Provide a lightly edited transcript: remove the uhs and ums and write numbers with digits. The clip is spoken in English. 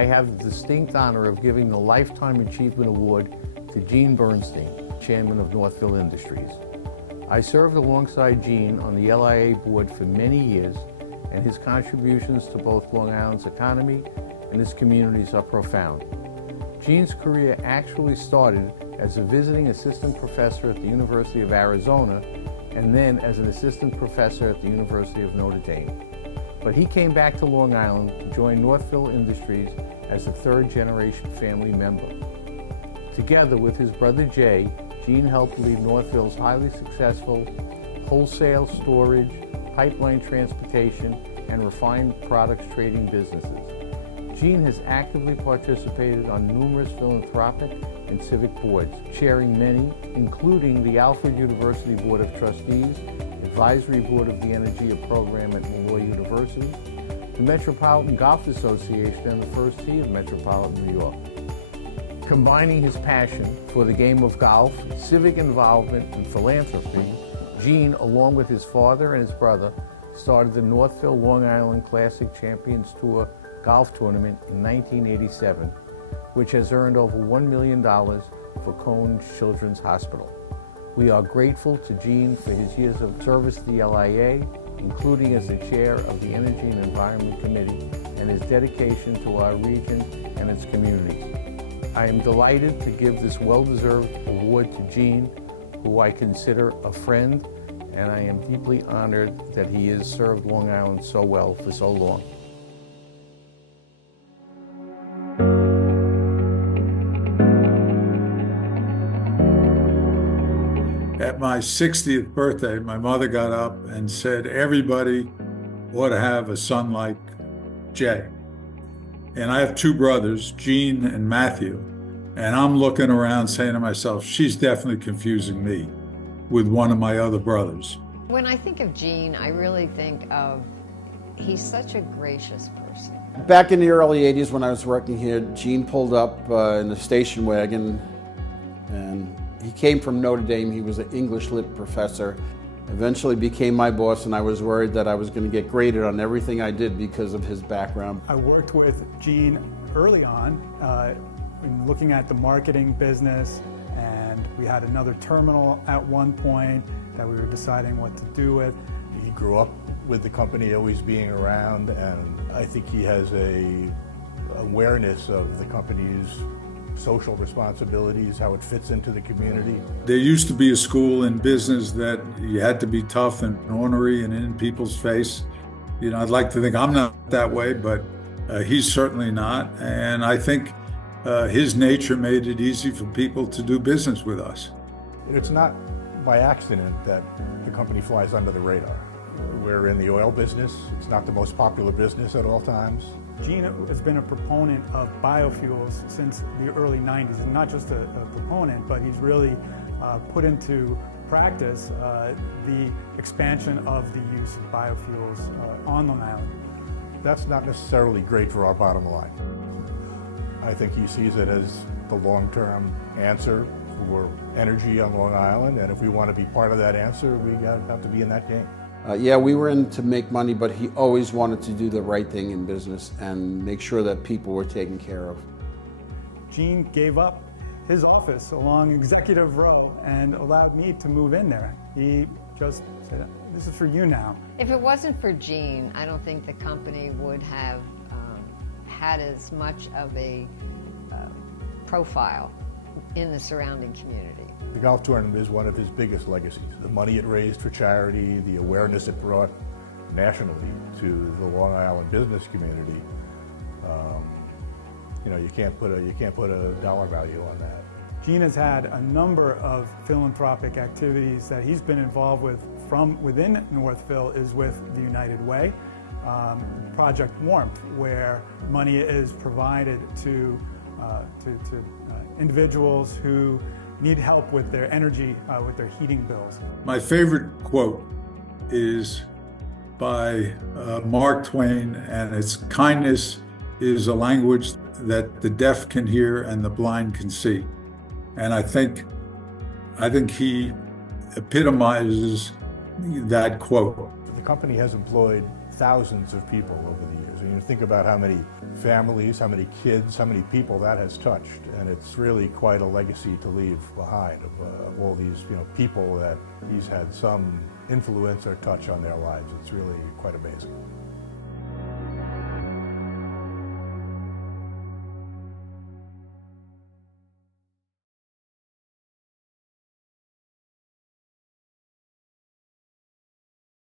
I have the distinct honor of giving the Lifetime Achievement Award to Gene Bernstein, Chairman of Northville Industries. I served alongside Gene on the LIA board for many years, and his contributions to both Long Island's economy and its communities are profound. Gene's career actually started as a visiting assistant professor at the University of Arizona and then as an assistant professor at the University of Notre Dame. But he came back to Long Island to join Northville Industries as a third-generation family member. Together with his brother Jay, Gene helped lead Northville's highly successful wholesale, storage, pipeline transportation, and refined products trading businesses. Gene has actively participated on numerous philanthropic and civic boards, chairing many, including the Alfred University Board of Trustees, Advisory Board of the Energy Program at Malloy University, the Metropolitan Golf Association, and the First Tee of Metropolitan New York. Combining his passion for the game of golf, civic involvement, and philanthropy, Gene, along with his father and his brother, started the Northville Long Island Classic Champions Tour golf tournament in 1987, which has earned over $1 million for Cone Children's Hospital. We are grateful to Gene for his years of service to the LIA, including as the chair of the Energy and Environment Committee, and his dedication to our region and its communities. I am delighted to give this well-deserved award to Gene, who I consider a friend, and I am deeply honored that he has served Long Island so well for so long. At my 60th birthday, my mother got up and said, everybody ought to have a son like Jay. And I have two brothers, Gene and Matthew, and I'm looking around saying to myself, she's definitely confusing me with one of my other brothers. When I think of Gene, I really think of, he's such a gracious person. Back in the early 80s when I was working here, Gene pulled up in the station wagon, and he came from Notre Dame. He was an English lit professor, eventually became my boss, and I was worried that I was going to get graded on everything I did because of his background. I worked with Gene early on in looking at the marketing business, and we had another terminal at one point that we were deciding what to do with. He grew up with the company always being around, and I think he has a awareness of the company's social responsibilities, how it fits into the community. There used to be a school in business that you had to be tough and ornery and in people's face. You know, I'd like to think I'm not that way, but he's certainly not. And I think his nature made it easy for people to do business with us. It's not by accident that the company flies under the radar. We're in the oil business. It's not the most popular business at all times. Gene has been a proponent of biofuels since the early 90s, and not just a proponent, but he's really put into practice the expansion of the use of biofuels on Long Island. That's not necessarily great for our bottom line. I think he sees it as the long-term answer for energy on Long Island, and if we want to be part of that answer, we have to be in that game. Yeah, we were in to make money, but he always wanted to do the right thing in business and make sure that people were taken care of. Gene gave up his office along Executive Row and allowed me to move in there. He just said, this is for you now. If it wasn't for Gene, I don't think the company would have had as much of a profile in the surrounding community. The golf tournament is one of his biggest legacies. The money it raised for charity, the awareness it brought nationally to the Long Island business community. You know, you can't put a dollar value on that. Gene has had a number of philanthropic activities that he's been involved with from within Northville is with the United Way, Project Warmth, where money is provided to individuals who need help with their energy, with their heating bills. My favorite quote is by Mark Twain, and it's kindness is a language that the deaf can hear and the blind can see. And I think he epitomizes that quote. the company has employed thousands of people over the years. And you think about how many families, how many kids, how many people that has touched, and it's really quite a legacy to leave behind of all these people that he's had some influence or touch on their lives. It's really quite amazing.